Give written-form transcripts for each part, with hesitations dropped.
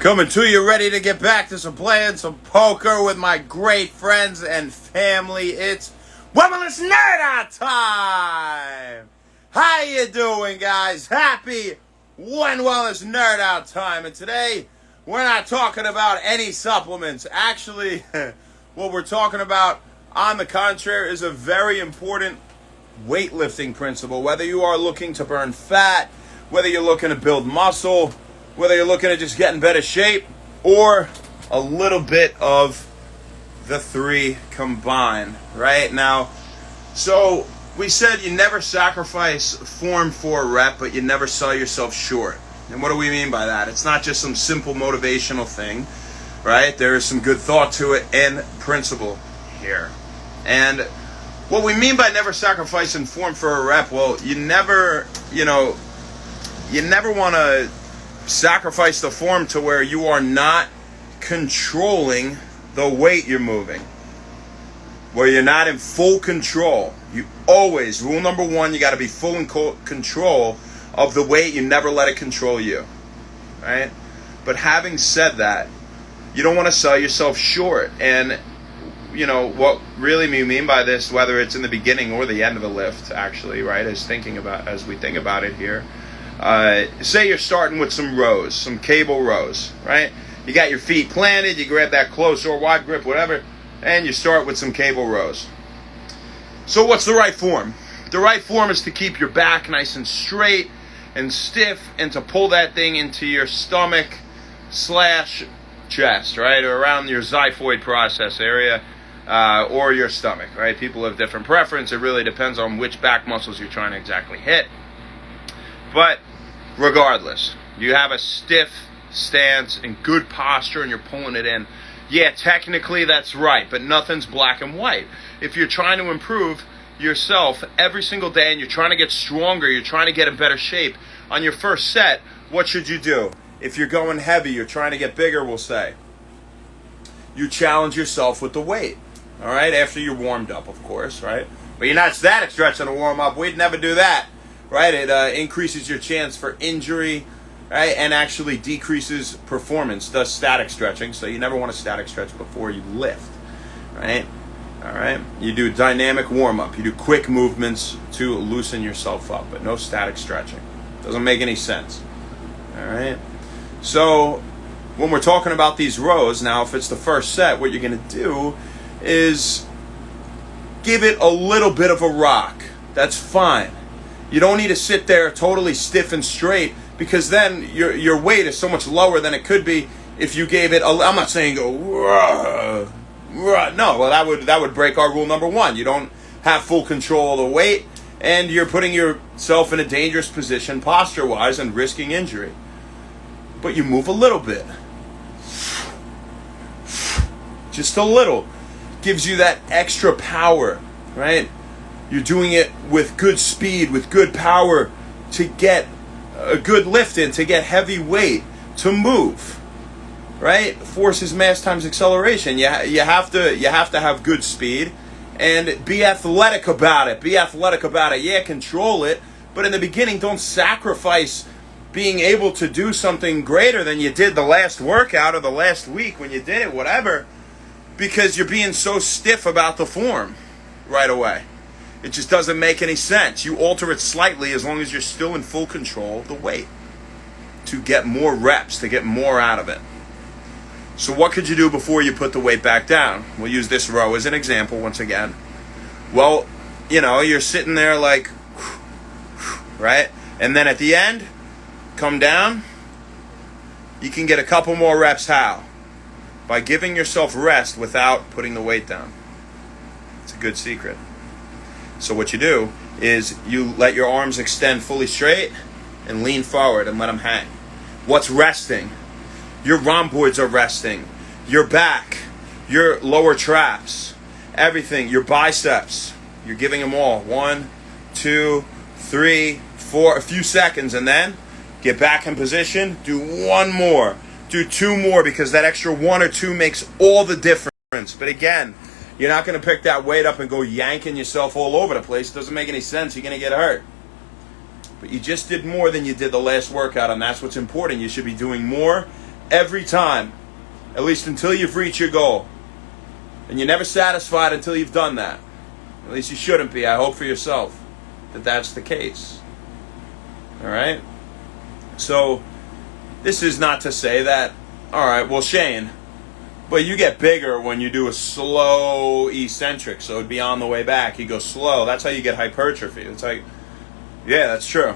Coming to you ready to get back to some playing some poker with my great friends and family. It's Wellness Nerd Out time! How you doing, guys? Happy Wellness Nerd Out time. And today, we're not talking about any supplements. Actually, what we're talking about, on the contrary, is a very important weightlifting principle. Whether you are looking to burn fat, whether you're looking to build muscle, whether you're looking to just get in better shape, or a little bit of the three combined, right? Now, so we said you never sacrifice form for a rep, but you never sell yourself short. And what do we mean by that? It's not just some simple motivational thing, right? There is some good thought to it and principle here. And what we mean by never sacrificing form for a rep, well, you never want to sacrifice the form to where you are not controlling the weight you're moving, where you're not in full control. You always, rule number one, you got to be full in control of the weight. You never let it control you, right? But having said that, you don't want to sell yourself short. And what really we mean by this, whether it's in the beginning or the end of a lift, actually, right, as we think about it here. Say you're starting with some rows, some cable rows, right? You got your feet planted, you grab that close or wide grip, whatever, and you start with some cable rows. So what's the right form? The right form is to keep your back nice and straight and stiff, and to pull that thing into your stomach / chest, right? Or around your xiphoid process area, or your stomach, right? People have different preference. It really depends on which back muscles you're trying to exactly hit. But regardless, you have a stiff stance and good posture and you're pulling it in. Yeah, technically that's right, but nothing's black and white. If you're trying to improve yourself every single day and you're trying to get stronger, you're trying to get in better shape, on your first set, what should you do? If you're going heavy, you're trying to get bigger, we'll say, you challenge yourself with the weight, all right? After you're warmed up, of course, right? But you're not static stretching to warm up. We'd never do that. Right, it increases your chance for injury, right, and actually decreases performance. Does static stretching, so you never want to static stretch before you lift, right? All right, you do dynamic warm up. You do quick movements to loosen yourself up, but no static stretching. Doesn't make any sense. All right. So when we're talking about these rows, now if it's the first set, what you're going to do is give it a little bit of a rock. That's fine. You don't need to sit there totally stiff and straight, because then your weight is so much lower than it could be if you gave it I'm not saying go rah, rah. No, well that would break our rule number one. You don't have full control of the weight, and you're putting yourself in a dangerous position posture-wise and risking injury. But you move a little bit. Just a little. Gives you that extra power, right? You're doing it with good speed, with good power, to get a good lift in, to get heavy weight, to move, right? Force is mass times acceleration. You have to have good speed and be athletic about it. Yeah, control it, but in the beginning, don't sacrifice being able to do something greater than you did the last workout or the last week when you did it, whatever, because you're being so stiff about the form right away. It just doesn't make any sense. You alter it slightly as long as you're still in full control of the weight to get more reps, to get more out of it. So what could you do before you put the weight back down? We'll use this row as an example once again. Well, you're sitting there like, right? And then at the end, come down. You can get a couple more reps. How? By giving yourself rest without putting the weight down. It's a good secret. So what you do is you let your arms extend fully straight and lean forward and let them hang. What's resting? Your rhomboids are resting. Your back, your lower traps, everything, your biceps. You're giving them all. 1, 2, 3, 4, a few seconds, and then get back in position. Do one more. Do two more, because that extra 1 or 2 makes all the difference. But again, you're not going to pick that weight up and go yanking yourself all over the place. It doesn't make any sense. You're going to get hurt. But you just did more than you did the last workout, and that's what's important. You should be doing more every time, at least until you've reached your goal. And you're never satisfied until you've done that. At least you shouldn't be. I hope for yourself that that's the case. All right? So, this is not to say that, all right, well, Shane, but you get bigger when you do a slow eccentric, so it'd be on the way back. You go slow. That's how you get hypertrophy. It's like, yeah, that's true.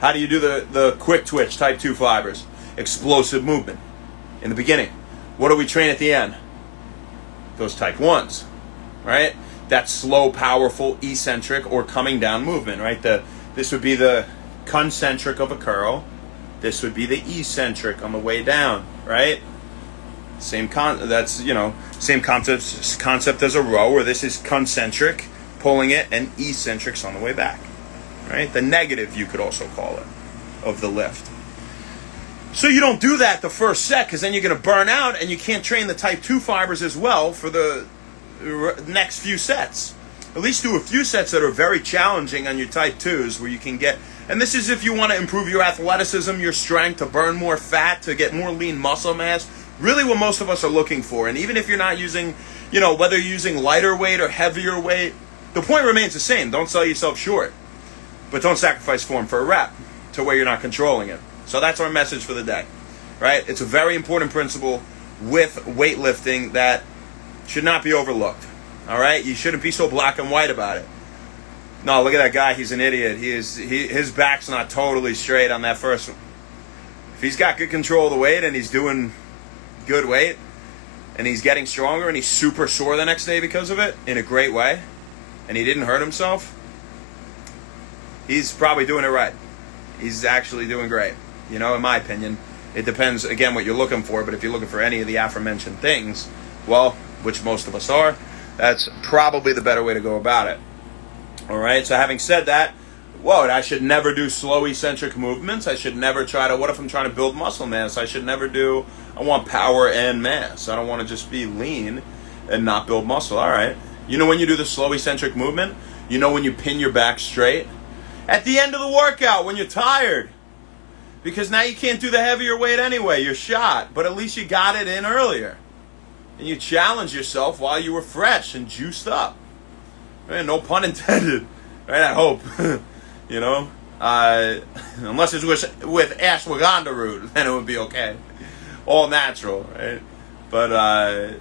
How do you do the quick twitch type 2 fibers? Explosive movement in the beginning. What do we train at the end? Those type 1s, right? That slow, powerful, eccentric or coming down movement, right? This would be the concentric of a curl. This would be the eccentric on the way down, right? Same concept as a row, where this is concentric, pulling it, and eccentrics on the way back, right? The negative, you could also call it, of the lift. So you don't do that the first set, because then you're going to burn out, and you can't train the type 2 fibers as well for the next few sets. At least do a few sets that are very challenging on your type 2s, where you can get, and this is if you want to improve your athleticism, your strength, to burn more fat, to get more lean muscle mass. Really what most of us are looking for. And even if you're not using, whether you're using lighter weight or heavier weight, the point remains the same. Don't sell yourself short. But don't sacrifice form for a rep to where you're not controlling it. So that's our message for the day, right? It's a very important principle with weightlifting that should not be overlooked, all right? You shouldn't be so black and white about it. No, look at that guy. He's an idiot. His back's not totally straight on that first one. If he's got good control of the weight and he's doing good weight and he's getting stronger and he's super sore the next day because of it in a great way and he didn't hurt himself, he's probably doing it right. He's actually doing great, in my opinion. It depends, again, what you're looking for, but if you're looking for any of the aforementioned things, well, which most of us are, that's probably the better way to go about it. All right, so having said that, I should never do slow eccentric movements. I should never what if I'm trying to build muscle mass? I want power and mass. I don't want to just be lean and not build muscle. All right. When you do the slow eccentric movement, when you pin your back straight? At the end of the workout, when you're tired. Because now you can't do the heavier weight anyway. You're shot. But at least you got it in earlier. And you challenged yourself while you were fresh and juiced up. Right? No pun intended. Right? I hope. Unless it's with ashwagandha root, then it would be okay. All natural, right? But, at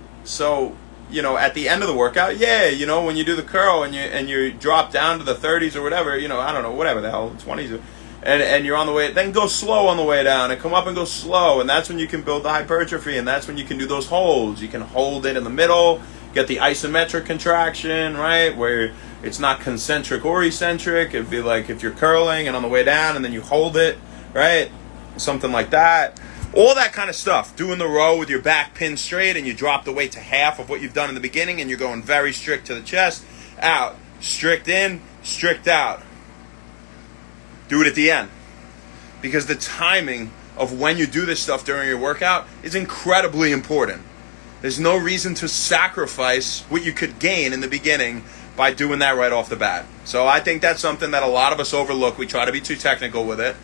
the end of the workout, when you do the curl and you drop down to the 30s or whatever, I don't know, whatever the hell, 20s, and you're on the way, then go slow on the way down and come up and go slow, and that's when you can build the hypertrophy, and that's when you can do those holds. You can hold it in the middle, get the isometric contraction, right, where it's not concentric or eccentric. It'd be like if you're curling and on the way down and then you hold it, right, something like that. All that kind of stuff. Doing the row with your back pinned straight and you drop the weight to half of what you've done in the beginning and you're going very strict to the chest, out, strict in, strict out. Do it at the end. Because the timing of when you do this stuff during your workout is incredibly important. There's no reason to sacrifice what you could gain in the beginning by doing that right off the bat. So I think that's something that a lot of us overlook. We try to be too technical with it.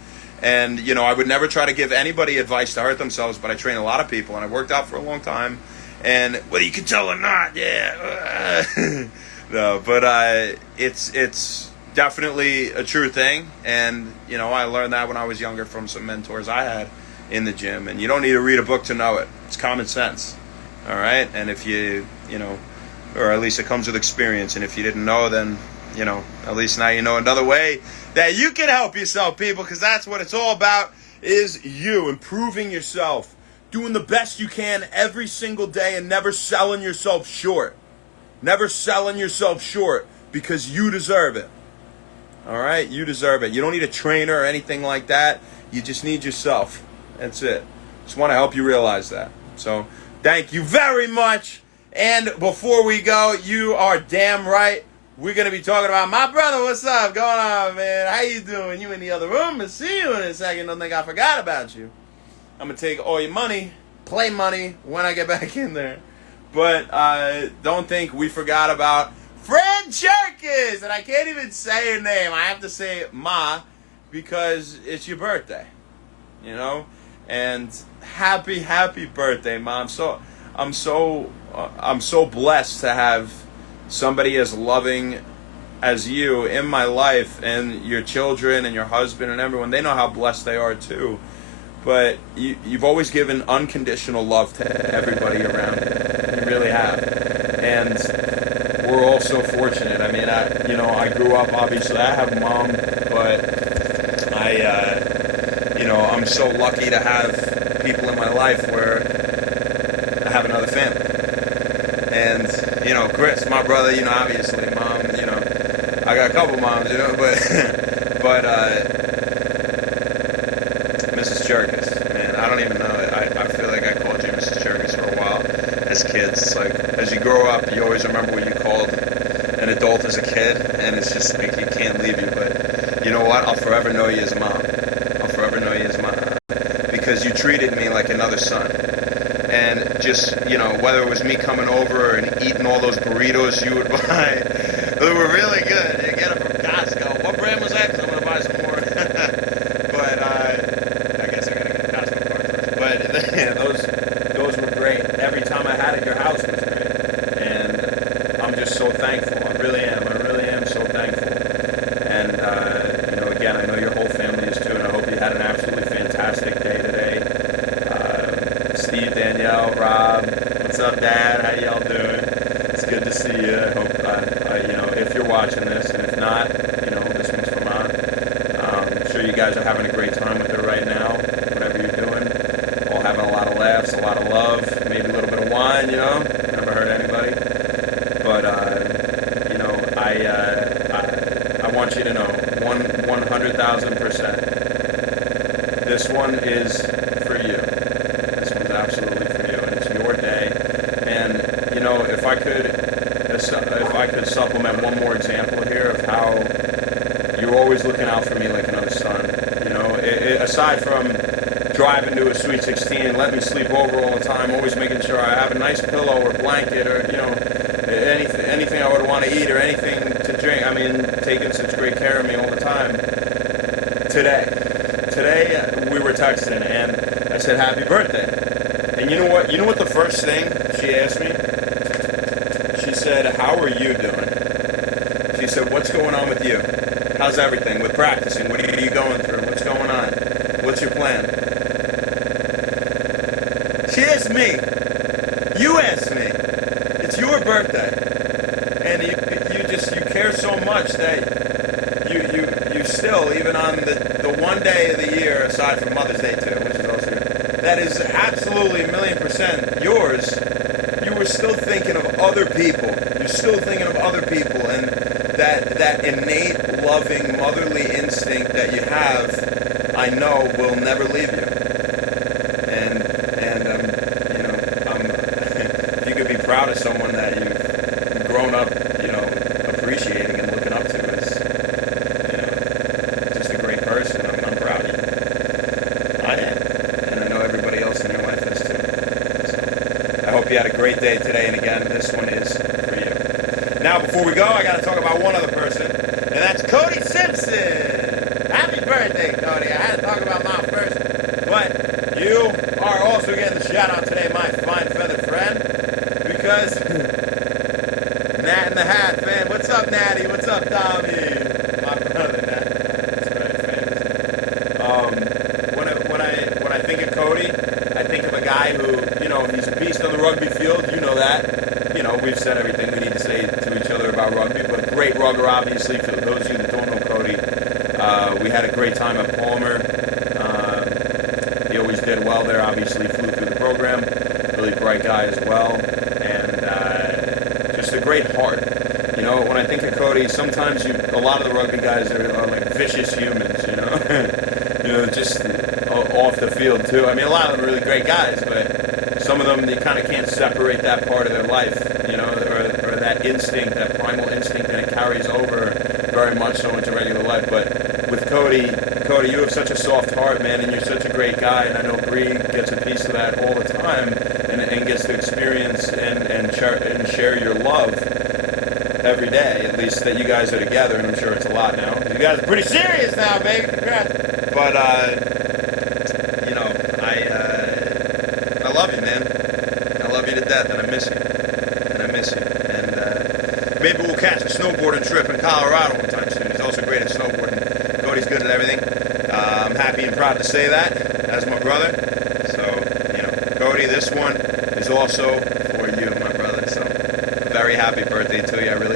And, I would never try to give anybody advice to hurt themselves, but I train a lot of people, and I've worked out for a long time. And whether you can tell or not, yeah. No, but it's definitely a true thing. And, I learned that when I was younger from some mentors I had in the gym. And you don't need to read a book to know it. It's common sense. All right? And if you or at least it comes with experience. And if you didn't know, then, at least now you know another way that you can help yourself, people, because that's what it's all about, is you improving yourself, doing the best you can every single day and never selling yourself short. Never selling yourself short because you deserve it. All right? You deserve it. You don't need a trainer or anything like that. You just need yourself. That's it. Just want to help you realize that. So, thank you very much. And before we go, you are damn right, we're going to be talking about my brother. What's up? Going on, man? How you doing? You in the other room? I'll see you in a second. Don't think I forgot about you. I'm going to take all your money, play money, when I get back in there. But don't think we forgot about Fred Cherkis. And I can't even say her name. I have to say Ma because it's your birthday. And happy birthday, Mom. I'm so blessed to have somebody as loving as you in my life, and your children and your husband and everyone. They know how blessed they are too. But you've always given unconditional love to everybody around you. You really have. And we're all so fortunate. I mean, I grew up, obviously, I have a mom, but I'm so lucky to have people in my life where I have another family. And, Chris, my brother, obviously, Mom, I got a couple moms, but Mrs. Jerkis, man, I don't even know it. I feel like I called you Mrs. Jerkis for a while as kids. It's like, as you grow up, you always remember what you called an adult as a kid, and it's just like, you can't leave you. But you know what? I'll forever know you as Mom. I'll forever know you as Mom. Because you treated me like another son. And just, whether it was me coming over and eating all those burritos you would buy, they were really good. You get them from Costco. What brand was that? Because I'm going to buy some more. But I guess I got to get a Costco card first. But those were great. Every time I had at your house was great. And I'm just so thankful. I really am so thankful. And, again, I know your whole family is too, and I hope you had an absolutely fantastic day today. Steve, Danielle, Rob, what's up, Dad? How y'all doing? It's good to see you. I hope, if you're watching this, and if not, this one's for Mom. I'm sure you guys are having a great time with her right now, whatever you're doing. All having a lot of laughs, a lot of love, maybe a little bit of wine, never hurt anybody. But, I want you to know, 100,000%, this one is for you. This one's absolutely for you, and it's your day. And if I could supplement one more example here of how you're always looking out for me like another son. Aside from driving to a Sweet 16, let me sleep over all the time, always making sure I have a nice pillow or blanket or anything I would want to eat or anything to drink. I mean, taking such great care of me all the time. Today we were texting and I said happy birthday. And you know what? You know what the first thing she asked me? She said, "How are you doing?" She said, "What's going on with you? How's everything with practicing? What are you going through? What's going on? What's your plan?" She asked me. You asked me. It's your birthday, and you care so much that you still, even on the one day of the year aside from Mother's Day too, which is also that is absolutely 1,000,000% yours. You were still thinking of other people. You're still thinking of other people, and that innate, loving, motherly instinct that you have, I know, will never leave you. And if you could be proud of someone that you've grown up, appreciating and looking up to as, just a great person, I'm proud of you. I am, and I know everybody else in your life is too. So, I hope you had a great day today, and again, this one is for you. Now, before we go, I got to talk about one other person, and that's Cody Simpson. Happy birthday, Cody. I had to talk about mom first, but you are also getting the shout out today, my fine feathered friend, because Nat in the Hat, man. What's up, Natty? What's up, Tommy? My brother, Nat. That's right, when I think of Cody, I think of a guy who, he's a beast on the rugby field. You know that. We've said everything we need to say to each other about rugby, but great rugger, obviously, for those of you that don't know Cody. We had a great time at Palmer. He always did well there, obviously flew through the program. Really bright guy as well. And just a great heart. When I think of Cody, sometimes a lot of the rugby guys are like vicious humans, just off the field too. I mean, a lot of them are really great guys, but some of them, you kind of can't separate that part of their life, or that instinct, that primal instinct, and it carries over very much so into regular life. But with Cody, you have such a soft heart, man, and you're such a great guy, and I know Bree gets a piece of that all the time, and gets to experience and share your love every day, at least that you guys are together, and I'm sure it's a lot now. You guys are pretty serious now, baby. Congrats. But, miss you. And I miss you. And maybe we'll catch a snowboarding trip in Colorado one time soon. He's also great at snowboarding. Cody's good at everything. I'm happy and proud to say that as my brother. So, Cody, this one is also for you, my brother. So, very happy birthday to you. I really